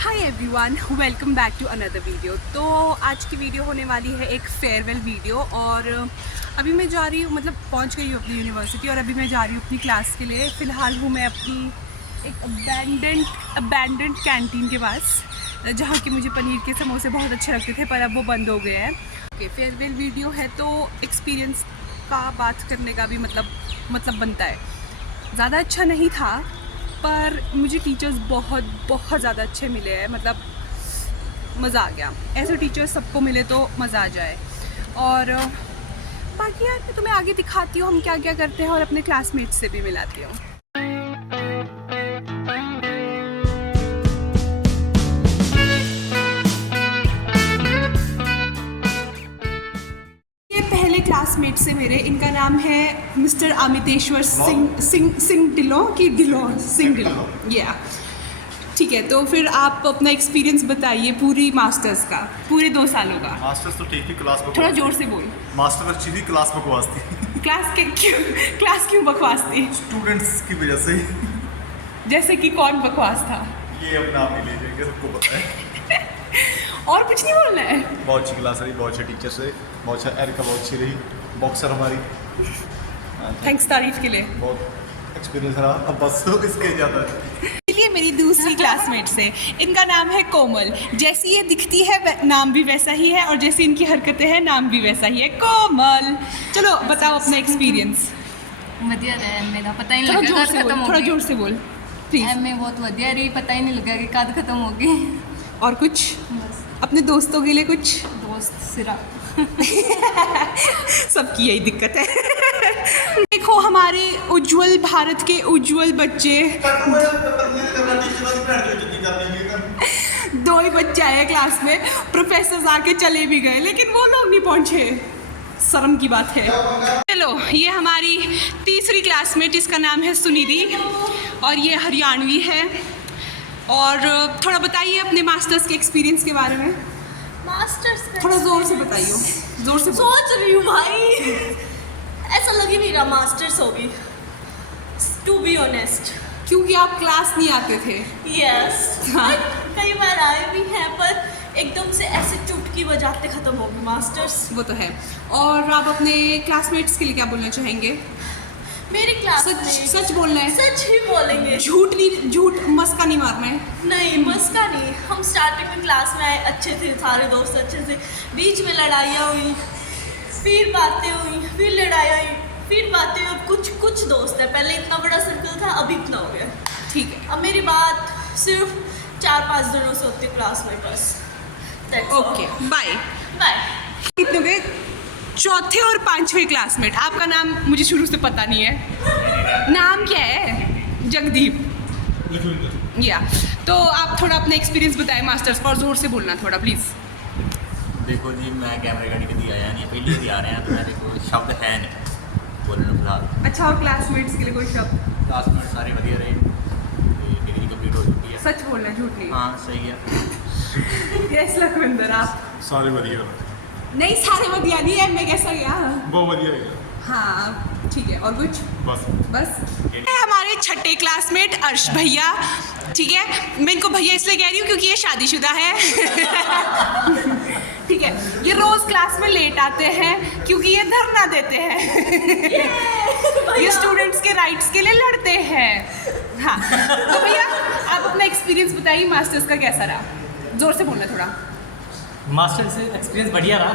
Hi everyone, welcome back to another video. तो आज की वीडियो होने वाली है एक फेयरवेल वीडियो। और अभी मैं जा रही हूँ, मतलब पहुँच गई हूँ अपनी यूनिवर्सिटी और अभी मैं जा रही हूँ अपनी क्लास के लिए। फ़िलहाल हूँ मैं अपनी एक अबैंडेंड कैंटीन के पास, जहाँ की मुझे पनीर के समोसे बहुत अच्छे लगते थे पर अब वो बंद हो गए हैं। फेयरवेल वीडियो है तो एक्सपीरियंस का बात करने का भी मतलब बनता है। ज़्यादा अच्छा नहीं था पर मुझे टीचर्स बहुत ज़्यादा अच्छे मिले हैं, मतलब मज़ा आ गया। ऐसे टीचर्स सबको मिले तो मज़ा आ जाए। और बाकी यार मैं तुम्हें आगे दिखाती हूँ हम क्या क्या करते हैं और अपने क्लासमेट्स से भी मिलाती हूँ। ये पहले क्लासमेट से मेरे, इनका नाम है मिस्टर अमितेश्वर सिंह ढिल्लों या ठीक है। तो फिर आप अपना एक्सपीरियंस बताइए पूरी मास्टर्स का, पूरे 2 सालों का। मास्टर्स तो ठीक ही, क्लास में थोड़ा जोर से बोल। मास्टर अच्छी थी, क्लास बकवास थी। क्लास क्यों बकवास थी? स्टूडेंट्स की वजह से। जैसे कि कौन बकवास था? ये अपना आप ही ले जाएंगे, सबको पता है। और कुछ नहीं बोलना है। बहुत अच्छी क्लास रही, बहुत अच्छे टीचर से, बहुत अच्छा एरिका बहुत अच्छी रही, बॉक्सर हमारी। थैंक्स तारीफ के लिए। बहुत एक्सपीरियंस रहा, अब बस इसके ज़्यादा। चलिए मेरी दूसरी क्लासमेट से, इनका नाम है कोमल। जैसी ये दिखती है नाम भी वैसा ही है और जैसी इनकी हरकतें हैं नाम भी वैसा ही है, कोमल। चलो बताओ अपना एक्सपीरियंस। ਵਧੀਆ ਰਿਹਾ ਐਮਏ ਦਾ ਪਤਾ ਹੀ ਨਹੀਂ ਲੱਗਾ ਕਦ ਖਤਮ ਹੋ थोड़ा गई। जोर से बोल प्लीज। ਐਮਏ ਬਹੁਤ ਵਧੀਆ ਰਹੀ, ਪਤਾ ਹੀ ਨਹੀਂ ਲੱਗਾ कि कद खत्म हो गई। और कुछ बस अपने दोस्तों के लिए कुछ? दोस्त सिरा सबकी यही दिक्कत है। देखो हमारे उज्जवल भारत के उज्जवल बच्चे, 2 ही बच्चे आए क्लास में, प्रोफेसर आके चले भी गए लेकिन वो लोग नहीं पहुंचे। शर्म की बात है। चलो ये हमारी तीसरी क्लासमेट, इसका नाम है सुनिधि और ये हरियाणवी है। और थोड़ा बताइए अपने मास्टर्स के एक्सपीरियंस के बारे में। मास्टर्स थोड़ा जोर से बताइए, जोर से। सोच रही हूँ भाई, ऐसा लग ही नहीं रहा मास्टर्स होगी, टू बी ऑनेस्ट। क्योंकि आप क्लास नहीं आते थे। यस हाँ। कई बार आए भी हैं पर एकदम से ऐसे चुटकी बजाते खत्म हो गई मास्टर्स। वो तो है। और आप अपने क्लासमेट्स के लिए क्या बोलना चाहेंगे? मेरी क्लास सच बोलना है। सच ही बोलेंगे, झूठ मस्का नहीं मारना है। नहीं मस्का नहीं। हम स्टार्टिंग में क्लास में आए, अच्छे थे, सारे दोस्त अच्छे थे, बीच में लड़ाइयाँ हुई, फिर बातें हुई, फिर लड़ाइयाँ हुई, फिर बातें हुई। कुछ दोस्त है, पहले इतना बड़ा सर्कल था अब इतना हो गया। ठीक है, अब मेरी बात सिर्फ 4-5 दिनों से होती है क्लास में बस। Okay bye. बाय। कितने गए? चौथे और 5वें क्लासमेट। आपका नाम मुझे शुरू से पता नहीं है, नाम क्या है? जगदीप या। तो आप थोड़ा अपना एक्सपीरियंस बताएं मास्टर्स, और जोर से बोलना थोड़ा प्लीज़। देखो जी, मैं कैमरे गाड़ी कभी आया नहीं, पहले भी आ रहे हैं तो मेरे को शब्द है नहीं बोलने फिलहाल। अच्छा, और क्लासमेट्स के लिए कोई शब्द? क्लासमेट सारे बढ़िया रहे, डिग्री कंप्लीट हो चुकी है। सच बोलना, झूठ नहीं। हाँ सही है। यस लखविंदर, आप? सारे बढ़िया, नहीं सारे बढ़िया नहीं है, मैं कैसा गया? बहुत बढ़िया है। हाँ ठीक है। और कुछ? बस हमारे छठे क्लासमेट अर्श भैया, ठीक है। मैं इनको भैया इसलिए कह रही हूँ क्योंकि ये शादीशुदा है। ठीक है। ये रोज क्लास में लेट आते हैं क्योंकि ये धरना देते हैं। ये स्टूडेंट्स के राइट्स के लिए लड़ते हैं। हाँ तो भैया आप अपना एक्सपीरियंस बताइए मास्टर्स का कैसा रहा? जोर से बोलना थोड़ा। मास्टर से एक्सपीरियंस बढ़िया रहा।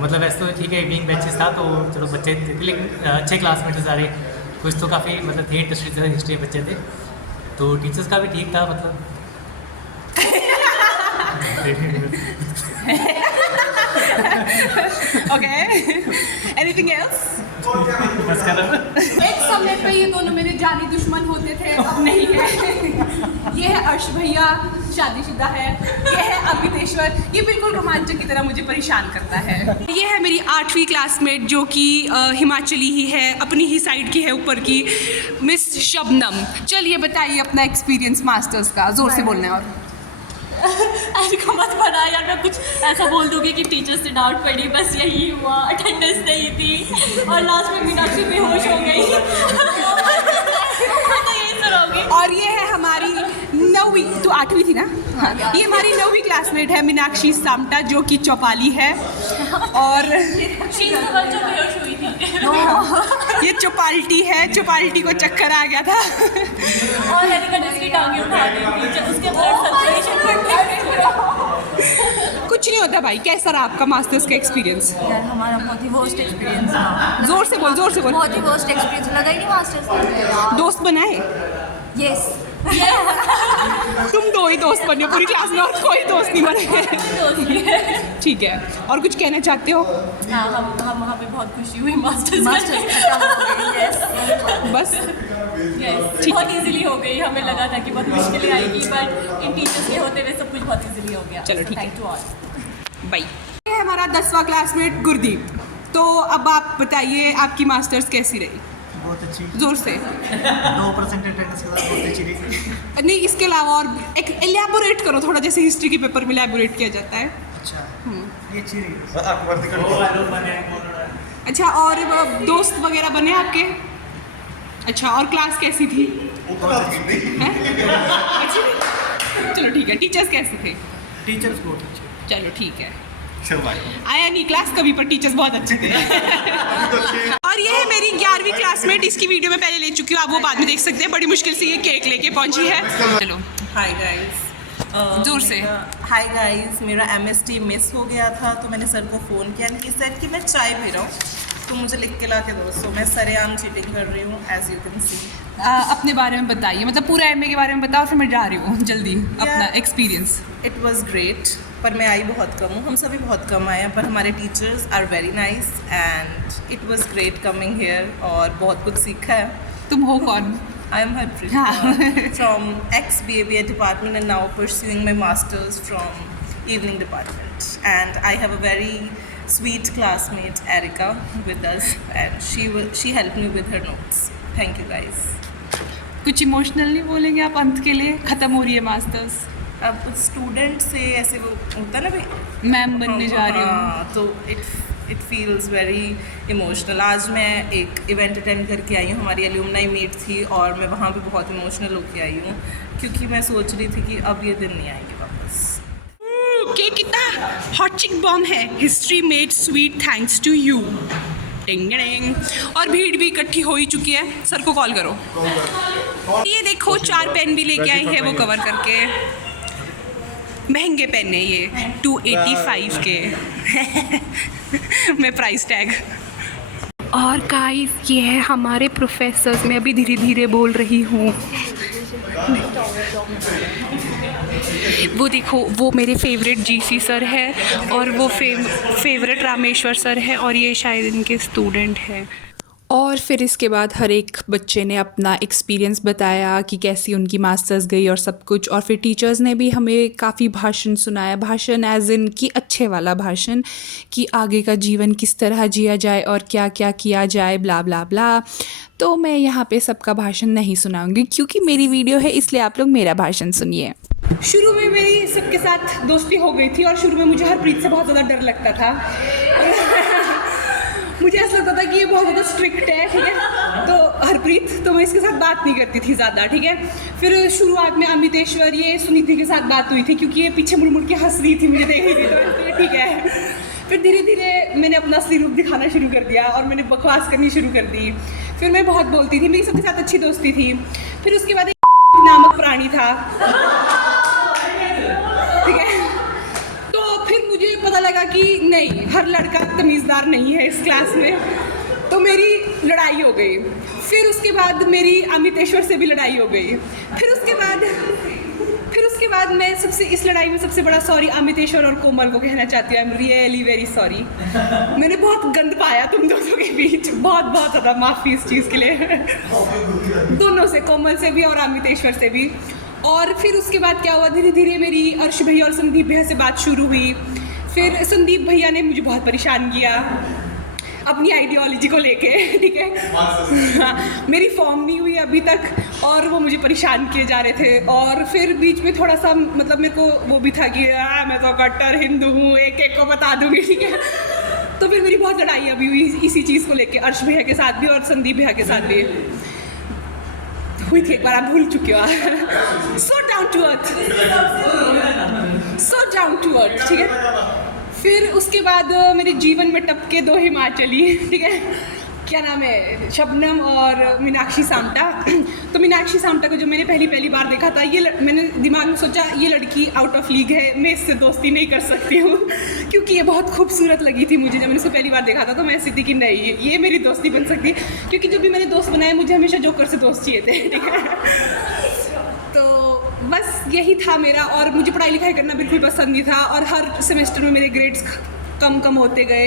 मतलब ऐसे तो ठीक है, इवनिंग बैचेस था तो चलो बच्चे थे, लेकिन अच्छे क्लासमेट थे सारे। कुछ तो काफ़ी मतलब थे इंटरेस्टेड, हिस्ट्री बच्चे थे, तो टीचर्स का भी ठीक था मतलब। Okay, anything else? बस कर एक समय पे ये दोनों मेरे जानी दुश्मन होते थे, अब नहीं है। ये है अर्श भैया, शादीशुदा है। ये है अमितेश्वर, ये बिल्कुल रोमांचक की तरह मुझे परेशान करता है। ये है मेरी 8वीं क्लासमेट जो कि हिमाचली ही है, अपनी ही साइड की है, ऊपर की, मिस शबनम। चलिए बताइए अपना एक्सपीरियंस मास्टर्स का, जोर से बोलना है। और ऐसा मत बना यार, मैं कुछ ऐसा बोल दूंगी कि टीचर से डाउट पड़ी, बस यही हुआ, अटेंडेंस नहीं थी और लास्ट में मीनाक्षी बेहोश हो गई। तो यही सर होगी। और ये है हमारी 9 9वीं तो 8वीं थी ना, हाँ, ये हमारी 9वीं क्लासमेट है मीनाक्षी सामटा, जो कि चौपाली है। और ये चौपाल्टी है, चौपाल्टी को चक्कर आ गया था। और एरिका जिसकी टांगें उठा दी थी, उसके ब्लड सर्कुलेशन कुछ नहीं होता भाई। कैसा रहा आपका मास्टर्स का एक्सपीरियंस? यार हमारा बहुत ही वर्स्ट एक्सपीरियंस था। जोर से बोल, जोर से बोल। बहुत ही वर्स्ट एक्सपीरियंस लगा ही नहीं मास्टर्स का। दोस्त बनाए? यस। तुम 2 ही दोस्त बने पूरी क्लास में, और कोई दोस्त नहीं बने। ठीक है, और कुछ कहना चाहते हो? हाँ, हम वहाँ पे बहुत खुशी हुई मास्टर्स बस यस, बहुत इजीली हो गई। हमें लगा था कि बहुत मुश्किलें आएगी, बट इन टीचर्स के होते हुए सब कुछ बहुत इजीली हो गया। चलो, ठीक है। Thank you all. बाय। ये है हमारा 10वां क्लासमेट गुरदीप। तो अब आप बताइए आपकी मास्टर्स कैसी रही? बहुत अच्छी। जोर से। 2% अटेंडेंस के साथ बहुत अच्छी रही। नहीं, इसके अलावा और एक एलैबोरेट करो थोड़ा, जैसे हिस्ट्री के पेपर में एलैबोरेट किया जाता है। अच्छा, ये अच्छी रही। अच्छा, और दोस्त वगैरह बने आपके? अच्छा, और क्लास कैसी थी? हैं? चलो ठीक है। टीचर्स कैसे थे? टीचर्स बहुत अच्छे। चलो ठीक है। आया नहीं क्लास कभी, पर टीचर्स बहुत अच्छे थे। और ये है मेरी 11वीं क्लासमेट, इसकी वीडियो में पहले ले चुकी हूँ, आप वो बाद में देख सकते हैं। बड़ी मुश्किल से ये केक लेके पहुंची है। चलो हाय गाइस, जोर से। हाय गाइस, मेरा MST मिस हो गया था, तो मैंने सर को फ़ोन किया। ही सेड कि मैं चाय पी रहा हूँ, तो मुझे लिख के ला के दो। सो मैं सरेआम चीटिंग कर रही हूँ, एज यू कैन सी। अपने बारे में बताइए, मतलब पूरा MA के बारे में बताओ, फिर मैं जा रही हूँ जल्दी अपना एक्सपीरियंस। इट वॉज ग्रेट, पर मैं आई बहुत कम हूँ। हम सभी बहुत कम आए हैं, पर हमारे teachers are very nice and it was great coming here, और बहुत कुछ सीखा है। तुम हो कौन? I am Harpreet from ex-BABA department and now pursuing my masters from evening department. And I have a very sweet classmate, Erica, with us, and she helped me with her notes. Thank you guys. कुछ emotional नहीं बोलेंगे आप अंत के लिए? ख़त्म हो रही है मास्टर्स, अब स्टूडेंट से ऐसे वो होता है ना भाई, मैम बनने जा रही हूँ। हाँ, तो इट फील्स वेरी इमोशनल। आज मैं एक इवेंट अटेंड करके आई हूँ, हमारी एल्यूमनाई मीट थी, और मैं वहाँ भी बहुत इमोशनल होके आई हूँ, क्योंकि मैं सोच रही थी कि अब ये दिन नहीं आएंगे वापस। केक कितना हॉट चिक बॉम्ब है। History made sweet thanks to you. टिंग टिंग। और भीड़ भी इकट्ठी हो ही चुकी है। सर को कॉल करो। ये देखो 4 पेन भी लेके आई है वो कवर करके। महंगे पेन है ये, 285 के मैं प्राइस टैग। और गाइस ये है हमारे प्रोफेसर्स, मैं अभी धीरे धीरे बोल रही हूँ। वो देखो, वो मेरे फेवरेट GC सर है, और वो फेवरेट रामेश्वर सर है, और ये शायद इनके स्टूडेंट हैं। और फिर इसके बाद हर एक बच्चे ने अपना एक्सपीरियंस बताया कि कैसी उनकी मास्टर्स गई और सब कुछ। और फिर टीचर्स ने भी हमें काफ़ी भाषण सुनाया, भाषण एज इन कि अच्छे वाला भाषण, कि आगे का जीवन किस तरह जिया जाए और क्या क्या किया जाए, ब्ला ब्ला ब्ला। तो मैं यहाँ पे सबका भाषण नहीं सुनाऊंगी, क्योंकि मेरी वीडियो है, इसलिए आप लोग मेरा भाषण सुनिए। शुरू में मेरी सबके साथ दोस्ती हो गई थी, और शुरू में मुझे हरप्रीत से बहुत ज़्यादा डर लगता था। मुझे ऐसा लगता था कि ये बहुत ज़्यादा स्ट्रिक्ट है, ठीक है, तो हरप्रीत, तो मैं इसके साथ बात नहीं करती थी ज़्यादा, ठीक है। फिर शुरुआत में अमितेश्वर, ये सुनीति के साथ बात हुई थी, क्योंकि ये पीछे मुड़ मुड़ के हंस रही थी, मुझे देख रही थी, तो ठीक है। फिर धीरे धीरे मैंने अपना असली रूप दिखाना शुरू कर दिया, और मैंने बकवास करनी शुरू कर दी। फिर मैं बहुत बोलती थी, मेरी सबके साथ अच्छी दोस्ती थी। फिर उसके बाद एक नामक प्राणी था, ठीक है। तो फिर मुझे पता लगा कि नहीं, हर लड़का तमीज़दार नहीं है इस क्लास में, तो मेरी लड़ाई हो गई। फिर उसके बाद मेरी अमितेश्वर से भी लड़ाई हो गई। फिर उसके बाद मैं इस लड़ाई में सबसे बड़ा सॉरी अमितेश्वर और कोमल को कहना चाहती हूँ। I am really very sorry. मैंने बहुत गंद पाया तुम दोनों के बीच, बहुत ज़्यादा माफ़ी इस चीज़ के लिए, दोनों से, कोमल से भी और अमितेश्वर से भी। और फिर उसके बाद क्या हुआ, धीरे धीरे मेरी अर्श भैया और संदीप भैया से बात शुरू हुई। फिर संदीप भैया ने मुझे बहुत परेशान किया अपनी आइडियोलॉजी को लेके, ठीक है। हाँ, मेरी फॉर्म नहीं हुई अभी तक, और वो मुझे परेशान किए जा रहे थे। और फिर बीच में थोड़ा सा मतलब मेरे को वो भी था कि मैं तो कट्टर हिंदू हूँ, एक एक को बता दूँगी, ठीक है। तो फिर मेरी बहुत लड़ाई अभी हुई इसी चीज़ को लेके, अर्श भैया के साथ भी और संदीप भैया के साथ भी। हुई थी एक बार, आप भूल चुके हो। So down to earth, so down to earth, ठीक है। फिर उसके बाद मेरे जीवन में टपके 2 हिमाचली, ठीक है, क्या नाम है, शबनम और मीनाक्षी सामटा। तो मीनाक्षी सामटा को जो मैंने पहली बार देखा था, मैंने दिमाग में सोचा ये लड़की आउट ऑफ लीग है, मैं इससे दोस्ती नहीं कर सकती हूँ, क्योंकि ये बहुत खूबसूरत लगी थी मुझे। जब मैंने इसको पहली बार देखा था तो मैं ऐसी थी कि नहीं, ये मेरी दोस्ती बन सकती है, क्योंकि जब भी मैंने दोस्त बनाए मुझे हमेशा जोकर से दोस्त चाहिए थे, ठीक है। तो बस यही था मेरा, और मुझे पढ़ाई लिखाई करना बिल्कुल पसंद नहीं था, और हर सेमेस्टर में मेरे ग्रेड्स कम होते गए।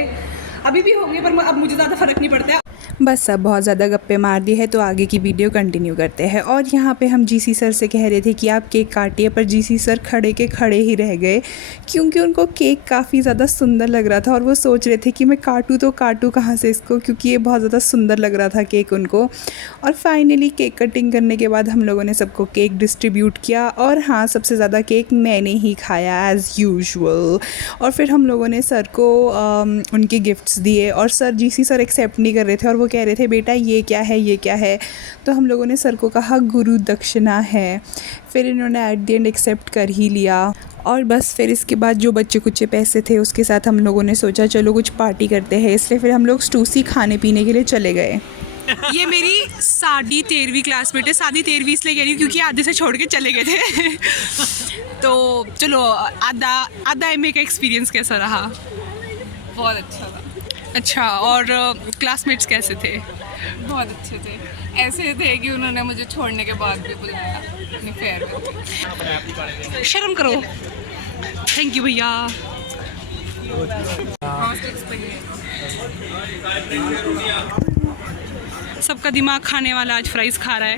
अभी भी होंगे पर अब मुझे ज़्यादा फ़र्क नहीं पड़ता है। बस सब बहुत ज़्यादा गप्पे मार दी है, तो आगे की वीडियो कंटिन्यू करते हैं। और यहाँ पे हम जीसी सर से कह रहे थे कि आप केक काटिए, पर जीसी सर खड़े के खड़े ही रह गए, क्योंकि उनको केक काफ़ी ज़्यादा सुंदर लग रहा था, और वो सोच रहे थे कि मैं काटूँ तो काटूँ कहाँ से इसको, क्योंकि ये बहुत ज़्यादा सुंदर लग रहा था केक उनको। और फाइनली केक कटिंग करने के बाद हम लोगों ने सबको केक डिस्ट्रीब्यूट किया, और हाँ, सबसे ज़्यादा केक मैंने ही खाया एज़ यूजुअल। और फिर हम लोगों ने सर को उनके गिफ्ट्स दिए, और सर जीसी सर एक्सेप्ट नहीं कर रहे थे, और वो कह रहे थे बेटा ये क्या है, ये क्या है। तो हम लोगों ने सर को कहा गुरु दक्षिणा है। फिर इन्होंने एट द एंड एक्सेप्ट कर ही लिया, और बस फिर इसके बाद जो बच्चे कुछ पैसे थे उसके साथ हम लोगों ने सोचा चलो कुछ पार्टी करते हैं, इसलिए फिर हम लोग स्टूसी खाने पीने के लिए चले गए। ये मेरी 13वीं क्लासमेट है। 13वीं इसलिए कह रही हूँ क्योंकि आधे से छोड़ के चले गए थे। तो चलो आधा एमए का एक्सपीरियंस कैसा रहा? बहुत अच्छा था। अच्छा, और क्लासमेट्स कैसे थे? बहुत अच्छे थे, ऐसे थे कि उन्होंने मुझे छोड़ने के बाद भी बुलाया अपने फेयरवेल। शर्म करो। थैंक यू भैया। सबका दिमाग खाने वाला आज फ्राइज़ खा रहा है।